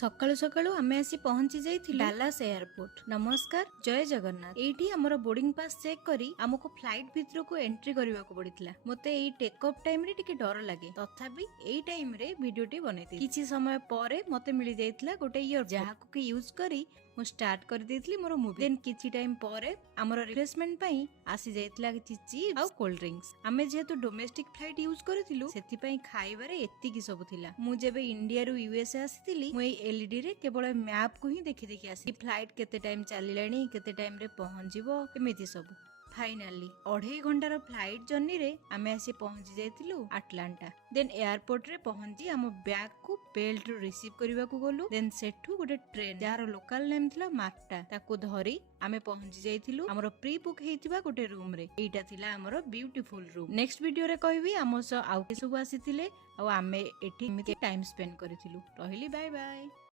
सकाळु सकाळु आमे आसी पहुंची जाइथिलु डालास एयरपोर्ट। नमस्कार, जय जगन्नाथ। एठी हमर बोर्डिंग पास चेक करी हमको फ्लाइट भितर को एंट्री करबा को पड़ितला। मते एई टेक ऑफ टाइम रे टिके डर लागे, तथापि एई टाइम रे वीडियोटी बनैति। किछि समय परे मते मिली जाइतला गोटे ईयर जाहाको कि यूज करी मु स्टार्ट कर देइतली मोर मूवी। देन किछि टाइम परे हमर रिफ्रेशमेंट पई आसी जाइतला किछि चिप्स आ कोल्ड ड्रिंक्स। आमे जेहेतु डोमेस्टिक फ्लाइट यूज करथिलु सेति पई खाइबारे एत्ति कि सब थिला। मु जेबे इंडिया रु यूएसए आसीतिली मु एलईडी रे केवल मैप को ही देखि आसी फ्लाइट केते टाइम चलिलानी केते टाइम रे पहुंचीबो एमिति सब। फाइनाली 2.5 घंटार फ्लाइट जर्नी रे आमे आसी पहुंची जाइतिलु अटलांटा। देन एयरपोर्ट रे पहुंची हम बैग को बेल्ट रो रिसीव करबा को गलु। देन सेठू गोटे ट्रेन जार लोकल नेम थिला मार्टा ताको धरी आमे पहुंची जाइतिलु हमर प्री बुक हेतिबा गोटे रूम रे। एटा थिला हमर ब्यूटीफुल रूम। नेक्स्ट वीडियो रे कहबी हमस आउ के सब आसीतिले आ आमे एठी टाइम स्पेंड करथिलु। रहिली, बाय बाय।